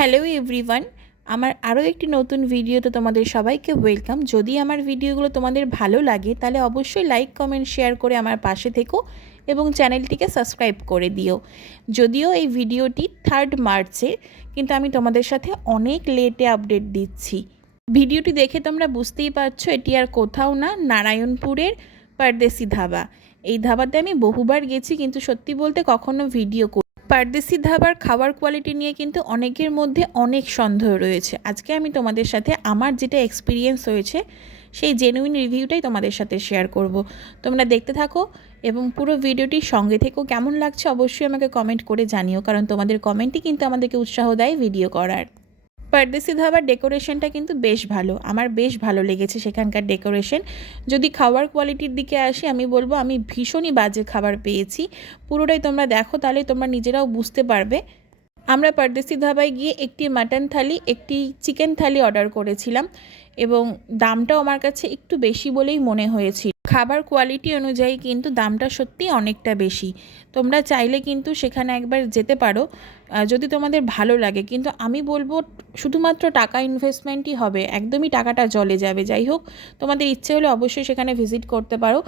Hello everyone, আমার আরও একটি নতুন ভিডিওতে তোমাদের সবাইকে ওয়েলকাম। যদি আমার ভিডিওগুলো তোমাদের ভালো লাগে তাহলে অবশ্যই লাইক কমেন্ট শেয়ার করে আমার পাশে থেকো এবং চ্যানেলটিকে সাবস্ক্রাইব করে দিও। যদিও এই ভিডিওটি 3 মার্চে, কিন্তু আমি তোমাদের সাথে অনেক লেটে আপডেট দিচ্ছি। ভিডিওটি দেখে তোমরা বুঝতেই পারছো এটি আর কোথাও না, নারায়ণপুরের পারদেশি ধাবা। এই ধাবাতে আমি বহুবার গেছি, কিন্তু সত্যি বলতে কখনো ভিডিও পারদেশি ধাবার খাবার কোয়ালিটি নিয়ে কিন্তু অনেকের মধ্যে অনেক সন্দেহ রয়েছে। আজকে আমি তোমাদের সাথে আমার যেটা এক্সপিরিয়েন্স হয়েছে সেই জেনুইন রিভিউটাই তোমাদের সাথে শেয়ার করব। তোমরা দেখতে থাকো এবং পুরো ভিডিওটি সঙ্গে থেকো। কেমন লাগছে অবশ্যই আমাকে কমেন্ট করে জানিও, কারণ তোমাদের কমেন্টই কিন্তু আমাদেরকে উৎসাহ দেয় ভিডিও করার। পারদেশি ধাবার ডেকোরেশনটা কিন্তু বেশ ভালো, আমার বেশ ভালো লেগেছে সেখানকার ডেকোরেশন। যদি খাবার কোয়ালিটির দিকে আসি, আমি বলবো আমি ভীষণই বাজে খাবার পেয়েছি। পুরোটাই তোমরা দেখো, তাহলে তোমরা নিজেরাও বুঝতে পারবে। আমরা পারদেশি ধাবায় গিয়ে একটি মাটন থালি, একটি চিকেন থালি অর্ডার করেছিলাম এবং দামটাও আমার কাছে একটু বেশি বলেই মনে হয়েছিল। খাবার কোয়ালিটি অনুযায়ী কিন্তু দামটা সত্যি অনেকটা বেশি। তোমরা চাইলে কিন্তু সেখানে একবার যেতে পারো যদি তোমাদের ভালো লাগে, কিন্তু আমি বলবো শুধুমাত্র টাকা ইনভেস্টমেন্টই হবে, একদমই টাকাটা জলে যাবে। যাই হোক, তোমাদের ইচ্ছে হলে অবশ্যই সেখানে ভিজিট করতে পারো।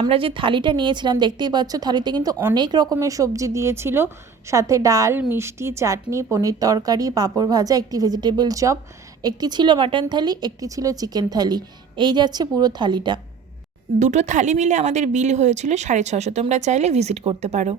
আমরা যে থালিটা নিয়েছিলাম দেখতেই পাচ্ছ, থালিতে কিন্তু অনেক রকমের সবজি দিয়েছিল, সাথে ডাল, মিষ্টি, চাটনি, পনির তরকারি, পাঁপড় ভাজা, একটি ভেজিটেবল চপ, একটি ছিল মাটন থালি, একটি ছিল চিকেন থালি। এই যাচ্ছে পুরো থালিটা। দুটো থালি মিলে আমাদের বিল হয়েছিল 650। তোমরা চাইলে ভিজিট করতে পারো।